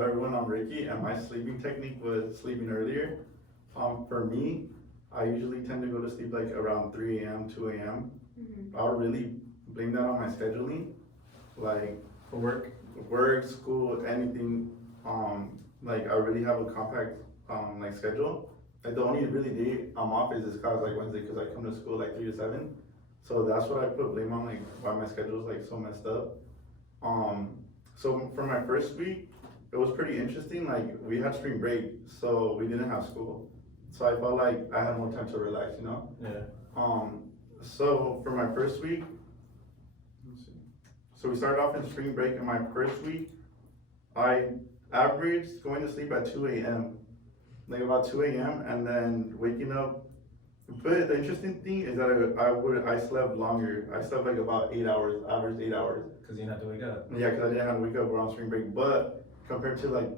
Hello everyone, I'm Ricky, and my sleeping technique was sleeping earlier. For me, I usually tend to go to sleep like around 3 a.m., 2 a.m. I'll really blame that on my scheduling, like For work? work, school, anything. Like I really have a compact like schedule. Like the only really day I'm off is this class like Wednesday because I come to school like 3 to 7. So that's what I put blame on, like why my schedule's like so messed up. Um, so for my first week, it was pretty interesting. Like we had spring break, so we didn't have school. So I felt like I had more time to relax, you know. Yeah. Um, so for my first week, so we started off in spring break. In my first week, I averaged going to sleep at 2 a.m. Like about 2 a.m. and then waking up. But the interesting thing is that I slept longer. I slept like about 8 hours, average 8 hours. Because you didn't have to wake up. Yeah, because I didn't have to wake up around spring break. But compared to like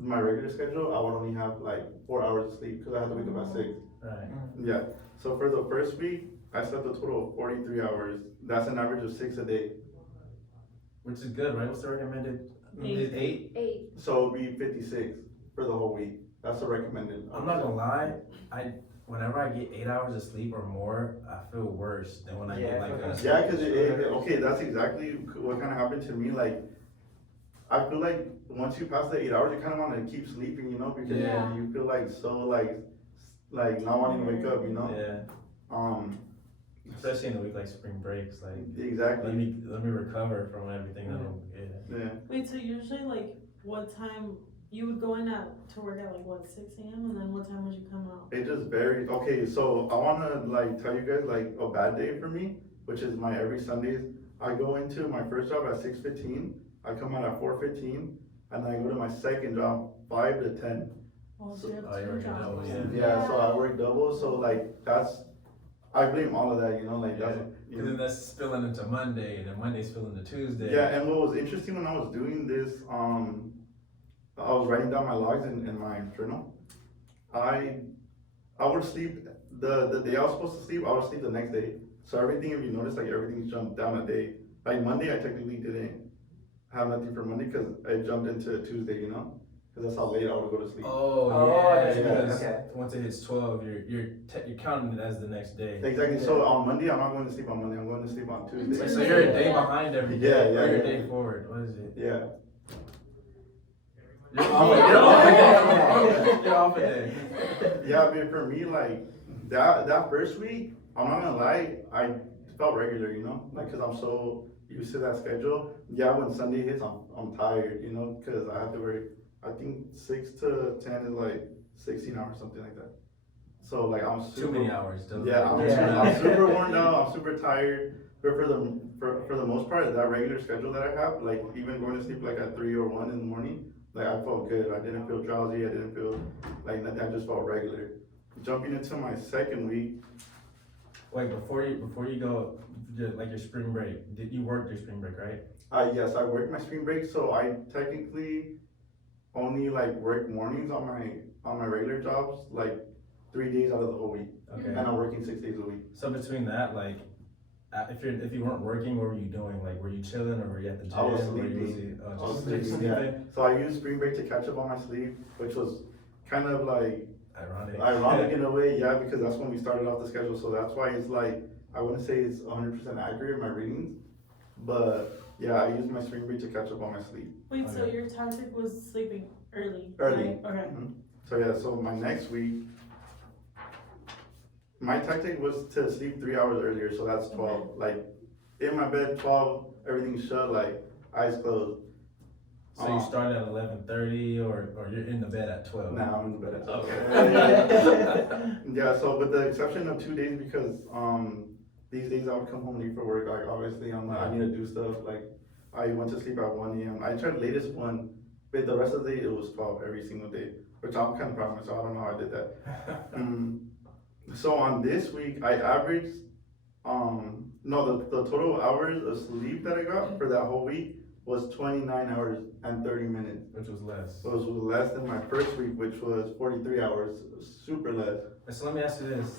my regular schedule, I would only have like 4 hours of sleep because I had to wake up at 6. Right. Yeah. So for the first week, I slept a total of 43 hours. That's an average of 6 a day. Which is good, right? What's the recommended? Is 8? 8. So it'd be 56 for the whole week. That's the recommended. I'm not gonna lie, whenever I get 8 hours of sleep or more, I feel worse than when I get like a. Yeah, because okay, that's exactly what kind of happened to me. Like, I feel like once you pass the 8 hours, you kind of want to keep sleeping, you know, because Yeah. you feel like so like not wanting to wake up, you know. Yeah. Especially in a week like spring breaks, like Exactly. let me recover from everything. Yeah. Wait, so usually like what time you would go in to work at like what 6 a.m. and then what time would you come out? It just varies. Okay, so I wanna like tell you guys like a bad day for me, which is my every Sundays. I go into my first job at 6:15. I come out at 4:15, and then I go to my second job 5 to 10. Oh, so you have Oh, you're two working jobs. double, Yeah, so I work double. So like I blame all of that, you know, like that's. Because then that's spilling into Monday, and then Monday's spilling into Tuesday. Yeah, and what was interesting when I was doing this, I was writing down my logs in my journal. I would sleep the day I was supposed to sleep. I would sleep the next day. So everything, if you notice, like everything's jumped down a day. Like Monday, I technically didn't have nothing for Monday because I jumped into Tuesday, you know, because that's how late I would go to sleep. Oh, yeah, because okay. once it hits 12, you're counting it as the next day. Exactly. So on Monday, I'm not going to sleep on Monday. I'm going to sleep on Tuesday. So you're a day behind every day. Yeah, yeah, Or you're a yeah. day forward. What is it? Yeah. You're off a day. You're off a day. Yeah, but for me, like that first week, I'm not gonna lie, I felt regular, you know, like because I'm so used to that schedule. Yeah, when Sunday hits, I'm tired, you know, because I have to work. I think 6 to 10 is like 16 hours, something like that. So like I'm super. Too many hours. Yeah, I'm super worn out. I'm super tired. But for the most part, that regular schedule that I have, like even going to sleep like at 3 or 1 in the morning, like I felt good. I didn't feel drowsy. I didn't feel like nothing. I just felt regular. Jumping into my second week. Wait, before you go, like your spring break, did you work your spring break, right? Yes, I worked my spring break, so I technically only like work mornings on my regular jobs, like 3 days out of the whole week, Okay. and I'm working 6 days a week. So between that, like, if you weren't working, what were you doing? Like, were you chilling or were you at the gym? I was Were you sleeping. busy? I was Just sleeping. Yeah. So I used spring break to catch up on my sleep, which was kind of like ironic in a way, yeah, because that's when we started off the schedule. So that's why it's like I wouldn't say it's 100% accurate my readings, but yeah, I used my spring break to catch up on my sleep. Wait, so your tactic was sleeping early? Early. Right? Okay. Mhm. So yeah, so my next week, my tactic was to sleep 3 hours earlier, so that's 12. Okay. Like in my bed, 12, everything's shut, like eyes closed. So you started at 11:30, or you're in the bed at 12. Nah, I'm in the bed at 12. Okay. Yeah, so with the exception of 2 days because these days I would come home late for work. Like obviously I need to do stuff. Like I went to sleep at 1 a.m. I tried the latest one, but the rest of the day it was 12 every single day, which I'm kind of proud of myself. I don't know how I did that. So on this week I averaged the total hours of sleep that I got for that whole week was 29 hours and 30 minutes. Which was less. So it was less than my first week, which was 43 hours, super less. So let me ask you this: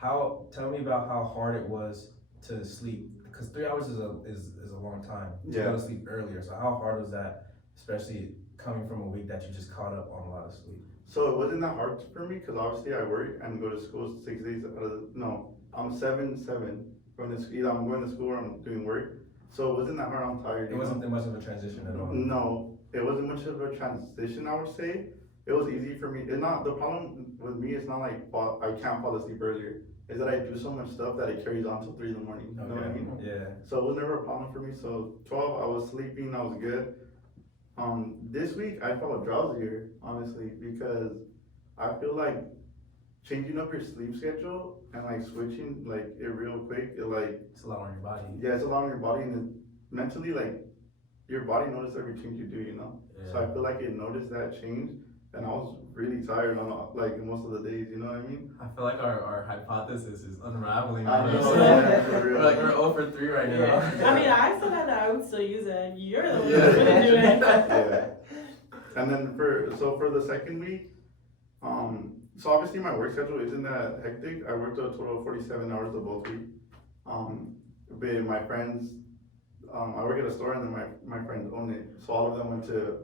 tell me about how hard it was to sleep, because 3 hours is a long time to Yeah. go to sleep earlier. So how hard was that especially coming from a week that you just caught up on a lot of sleep? So it wasn't that hard for me because obviously I work and go to school 6 days out of no, I'm 7-7 going to school. Either I'm going to school or I'm doing work. So it wasn't that hard. I'm tired. It wasn't that much of a transition at all. No, it wasn't much of a transition. I would say it was easy for me. It's not the problem with me. It's not like I can't fall asleep earlier. Is that I do so much stuff that it carries on till 3 in the morning. You know what I mean? Yeah. So it was never a problem for me. So 12, I was sleeping. I was good. This week I felt drowsier, honestly, because I feel like changing up your sleep schedule and like switching like it real quick, it like It's a lot on your body. yeah, it's a lot on your body and it, mentally like your body notices every change you do, you know. So I feel like it noticed that change, and I was really tired on like most of the days, you know what I mean? I feel like our hypothesis is unraveling. I on us. know, yeah, for real. We're like we're 0 for 3 right now. I mean, I still had that. I would still use it. You're the one Yeah. who's gonna do it. Yeah. And then for the second week, so obviously my work schedule isn't that hectic. I worked a total of 47 hours the both week. But my friends, I work at a store and then my friends own it. So all of them went to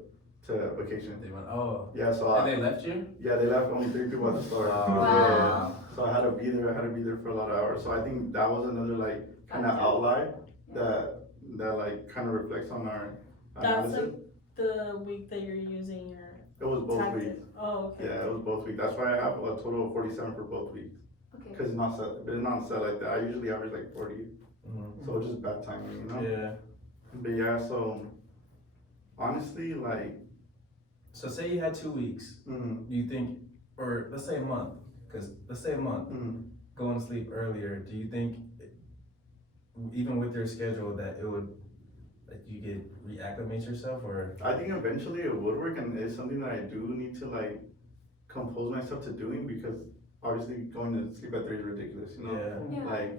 vacation. They went, oh. Yeah, so And they left you? yeah, they left only 3 people at the store. Wow. So I had to be there. I had to be there for a lot of hours. So I think that was another like kind of outlier that like kind of reflects on our That's analysis. like the week that you're using your It was both tactic. weeks. Oh, okay. Yeah, it was both weeks. That's why I have a total of 47 for both weeks. Okay. Cause it's not set, but it's not set like that. I usually average like 40. Mm-hmm. So it's just bad timing, you know? Yeah. But yeah, so honestly, like, So say you had 2 weeks. mm, Do you think, or let's say a month, because let's say a month, going to sleep earlier, do you think, even with your schedule, that it would, like, you could reacclimate yourself, or? I think eventually it would work, and it's something that I do need to like compose myself to doing, because obviously going to sleep at 3 is ridiculous, you know? Yeah. Yeah. Like,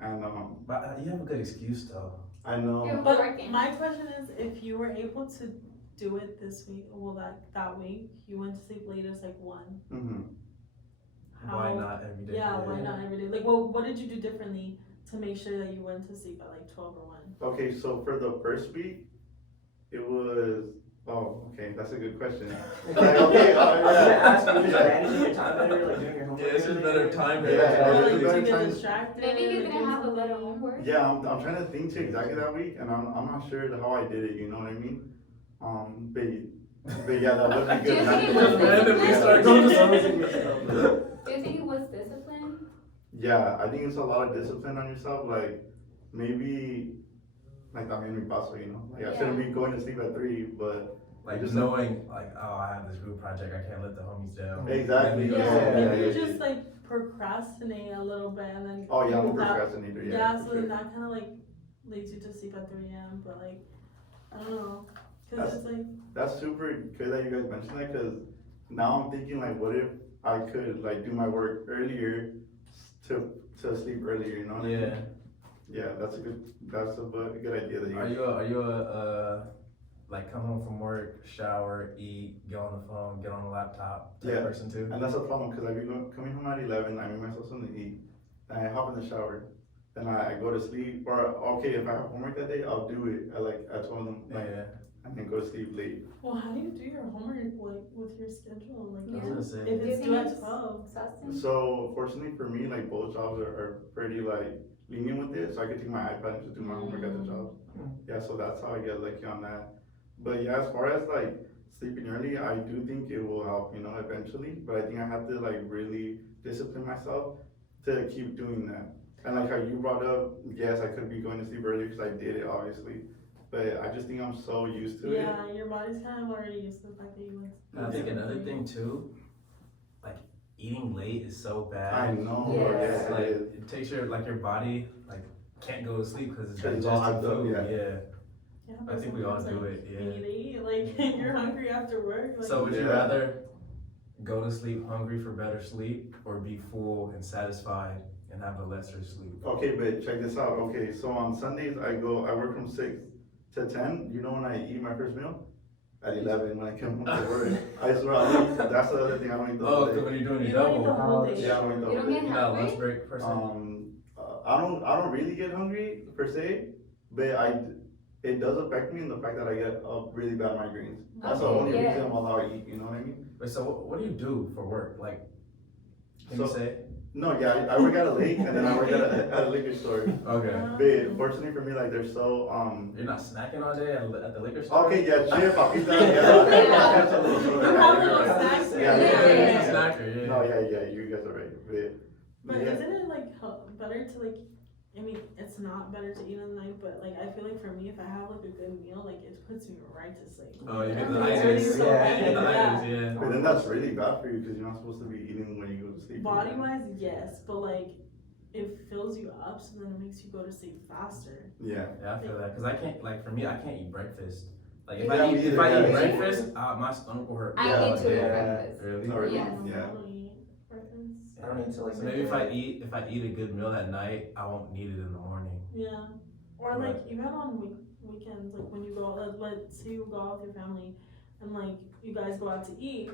and But you have a good excuse, though. I know. Yeah. But Working. my question is, if you were able to do it this week, well, that week, you went to sleep late as like 1. Mm-hmm. Why not every day? Yeah, why not every day? Like, what did you do differently to make sure that you went to sleep at like 12 or 1? Okay, so for the first week, it was. Oh, okay, that's a good question. Like, okay, I was gonna ask you, just yeah. managing your time better, like doing your homework. Yeah, it's just better time. Yeah, Or yeah, like, yeah. do you get Time- distracted? Maybe you're or gonna do have a better something? homework. Yeah, I'm trying to think to exactly that week, and I'm not sure how I did it. You know what I mean? But yeah, that would be Do you good. think it was Randomly discipline? start Don't doing just always something. make yourself. Do you think it was discipline? Yeah, I think it's a lot of discipline on yourself. Like maybe, like también mi paso, you know. Like I shouldn't be going to sleep at 3, but Like Just knowing, like, oh, I have this group project, I can't let the homies down. Exactly, Maybe- Yeah, Yeah, maybe you yeah. just like procrastinate a little bit and then. oh yeah, I'm a that- procrastinator. Yeah, Yeah, for so sure. then that kind of like leads you to sleep at 3 a.m. But like, I don't know, cause That's- it's like, That's super good that you guys mentioned that, because now I'm thinking like, what if I could like do my work earlier to sleep earlier, you know? What I mean? Yeah. Yeah, that's a good idea that you. Are you a like come home from work, shower, eat, get on the phone, get on the laptop type Yeah. person too? And that's a problem, because I be coming home at 11, I make myself something to eat, and I hop in the shower, then I go to sleep, or okay, if I have homework that day, I'll do it at 12 in the night, Yeah. and then go to sleep late. well, how do you do your homework like with your schedule? Like, I was gonna say. if Do you it's think due at it's 12. exhausting? So fortunately for me, like both jobs are pretty like lenient with it, so I can take my iPad and just do my homework at the job. Yeah, so that's how I get lucky on that. But yeah, as far as like sleeping early, I do think it will help, you know, eventually. But I think I have to like really discipline myself to keep doing that. And like how you brought up, yes, I could be going to sleep early because I did it, obviously. But I just think I'm so used to it. Yeah, your body's kind of already used to the fact that you went. And I think another thing too, like eating late is so bad. I know. Yes. Yeah, Like it is. it takes your body like can't go to sleep because it's Because it's all digesting hyped up, food. yeah. Yeah. Yeah, I but think we all sometimes, do like, it, You yeah. need to eat, like, you're hungry after work. Like, So would you Yeah. rather go to sleep hungry for better sleep, or be full and satisfied and have a lesser sleep? Okay, but check this out. Okay, so on Sundays I work from 6 to 10. You know when I eat my first meal? At 11 when I come home to work. I swear, that's the other thing I don't eat the Oh, whole because day. when you're doing You your don't eat the double, whole day. Yeah, I don't eat the You whole don't day. get you're not a lunch hungry? break person. I don't really get hungry per se, but it does affect me in the fact that I get really bad migraines. That's the Okay, only yeah. reason I'm allowed to eat, you know what I mean? Wait, so what do you do for work? Like, can So- you say? No, yeah, I work at a lake and then I work at a liquor store. Okay. But fortunately for me, like they're so You're not snacking all day at the liquor store? okay, yeah, chip, papita, yeah. That's a little short. You have little snacks. Yeah, Yeah, yeah. he's a snacker, yeah. No, yeah, you guys are right. But Yeah. isn't it like better to like, I mean, it's not better to eat at night, but like I feel like for me, if I have like a good meal, like it puts me right to sleep. Oh, you get the It's itis. already Yeah, so you bad, get the yeah. itis, yeah. But then that's really bad for you because you're not supposed to be eating when you go to sleep. Body wise, yes, but like it fills you up, so then it makes you go to sleep faster. Yeah. Yeah, I feel that, cause I can't, like, for me, I can't eat breakfast. Like, if Yeah, I me eat either, yeah. breakfast, my stomach will hurt. I Yeah, need to eat yeah. breakfast. Really? No, really? Yes. Yeah. I don't eat breakfast. I don't need to like. So maybe if I eat a good meal at night, I won't need it in the morning. Yeah, or like even on weekends, like when you go, let's say you go out with your family, and like you guys go out to eat,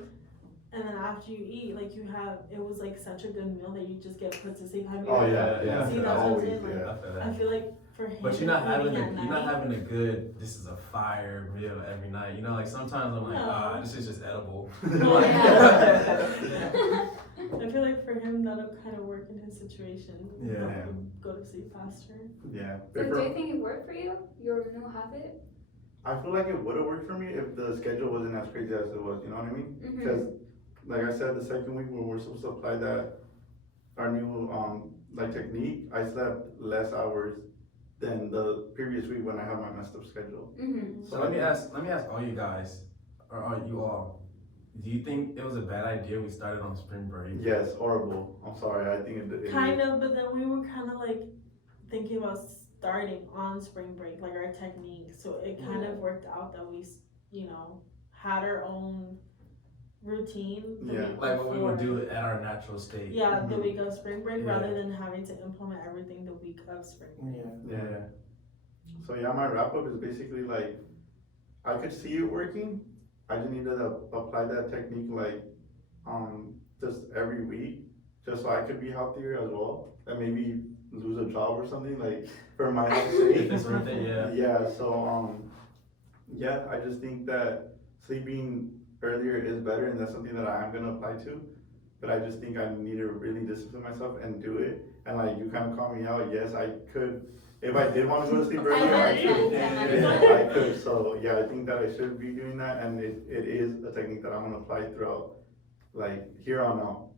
and then after you eat, like it was like such a good meal that you just get put to sleep. Have you Oh ever- yeah, yeah. See, that's what I'm Always, saying, like, yeah. I feel I that. feel like for him, But you're not having eating at you're not night- having a good, this is a fire meal every night. You know, like sometimes I'm like, No. this is just edible. Oh, yeah. I feel like for him that'll kind of work in his situation. Yeah. Help him go to sleep faster. Yeah. So do you think it worked for you? Your new habit? I feel like it would have worked for me if the schedule wasn't as crazy as it was. You know what I mean? Mm-hmm. Because, like I said, the second week when we're supposed to apply our new like technique, I slept less hours than the previous week when I had my messed up schedule. Mm-hmm. So let me ask all you guys, or all you all, do you think it was a bad idea we started on spring break? Yes, horrible. I'm sorry. I think it Kind of, but then we were kind of like thinking about starting on spring break, like our technique. So it kind of worked out that we, had our own routine. the Yeah. week Like what we would before. do it at our natural state. Yeah, the Mhm. week of spring break Yeah. rather than having to implement everything the week of spring break. Yeah. Yeah. So yeah, my wrap up is basically like, I could see it working. I just need to apply that technique like, just every week, just so I could be healthier as well, and maybe lose a job or something like for my health's If sake. it's worth it, yeah. Yeah. So yeah, I just think that sleeping earlier is better, and that's something that I am gonna apply to. But I just think I need to really discipline myself and do it. And like you kind of call me out, yes, I could. If I did want to go to sleep earlier, I could. Yeah, I could. So yeah, I think that I should be doing that, and it is a technique that I'm gonna apply throughout, like here on out.